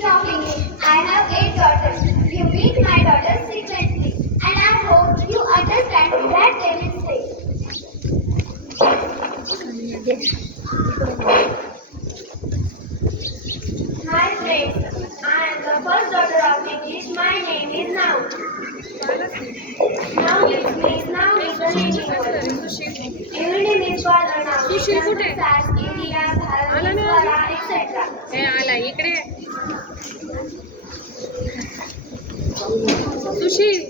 definition of English. I have 8 daughters. You meet my daughters frequently, and I hope you understand that they will say. Hi friends, I am the first daughter of English. My name is Now. Now means now is the living word. Every name is father now. Examples as India, Bharat, Swara, etc. हे आला इकडे सुशील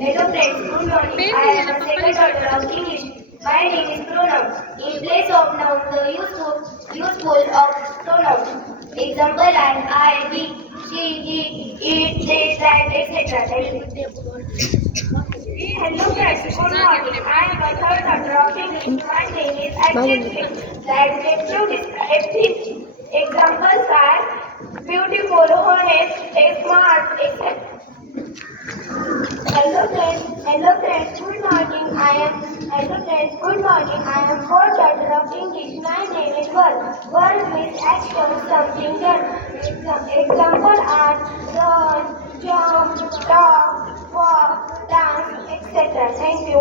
Hello friends, good morning. I am the second daughter of English. My name is pronoun. In place of noun, the useful of pronoun. Example as I, we, she, he, it, they, that, etc. Hello friends, good morning. I am the third daughter of English. My name is adjective. The adjective describes things. Examples are beautiful, honest, smart, etc. Hello friends, good morning. Good morning. I am fourth daughter of English. My name is World. World means action, something done. Example are run, jump, talk, walk, dance, etc. Thank you.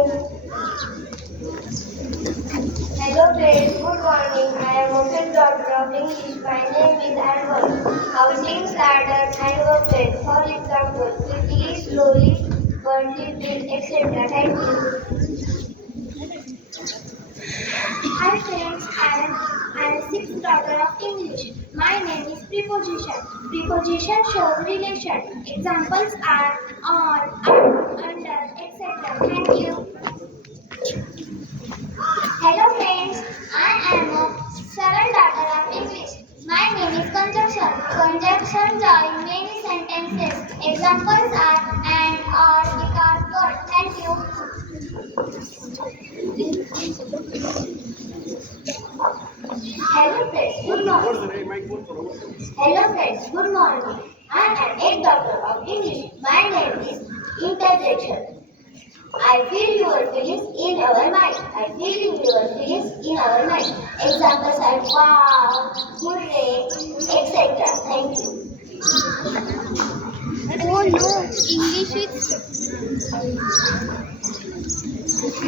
Hello friends, good morning. I am a fifth daughter of English. My name is Anwar. Housing, ladder, and workplace. For example, quickly, slowly, vertically, etc. Thank you. Hi friends, I am sixth daughter of English. My name is preposition. Preposition shows relation. Examples are on, under, etc. Thank you. Hello friends, I am a seventh daughter of English. My name is conjunction. Conjunction join many sentences. Examples are and, or, because, but. Thank you. Hello friends, good morning. I am eighth daughter of English. My name is interjection. I feel your feelings in our mind. Examples are wow, hooray, etc. Thank you.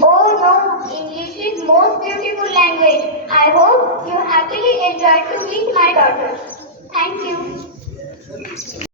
Oh no, English is most beautiful language. I hope you happily enjoyed to meet my daughter. Thank you.